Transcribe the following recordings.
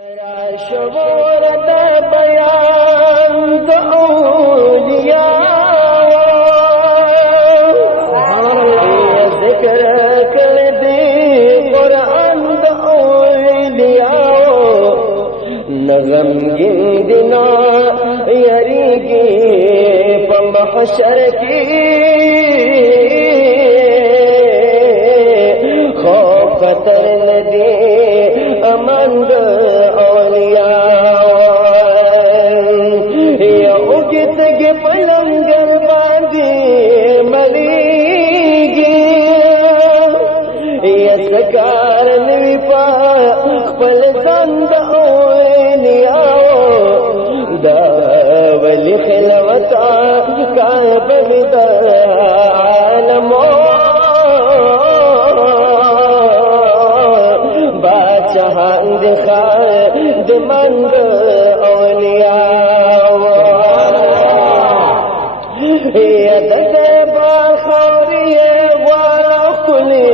शवोरत बयान औलिया जिक्र कर दे कुरान औलिया नगम गिंदिना यरीगी महशर की खौफ खतर न दे अमंद औलिया या उगित के पलंगर बांधे मरीगी या सकार निपा पल संद औलिया दावली खिलवता काब विदा आलमो दिखा दिमंग औलिया बाखौरिए वाला खुली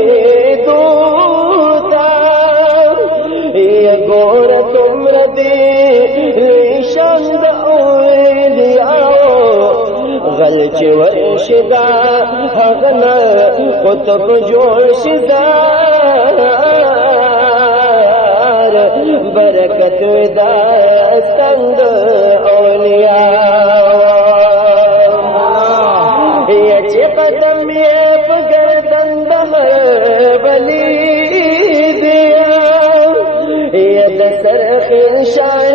दूता ये गोर तुमर दी शंद औलिया गलच वर्शिदा हगना कुतुब जोशिदा बरकत दास्तंद औलिया ये कदम ये गर्दन दहर बली दिया ये दसर शाह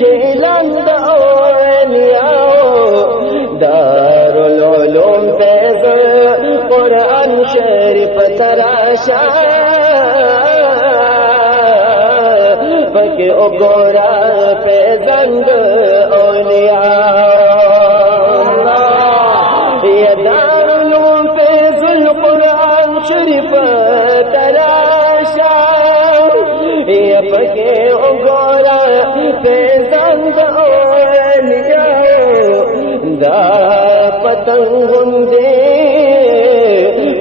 जिलंद औलिया दारुल उलूम फैज़ कुरान शरीफ तराशा के उगोरा पे जंग औलिया ये दारुल फैज़ुल कुरान शरीफ तराशा ये पके उगोरा पे जंग औलिया दा पतंगुंदे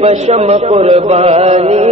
पशम कुर्बानी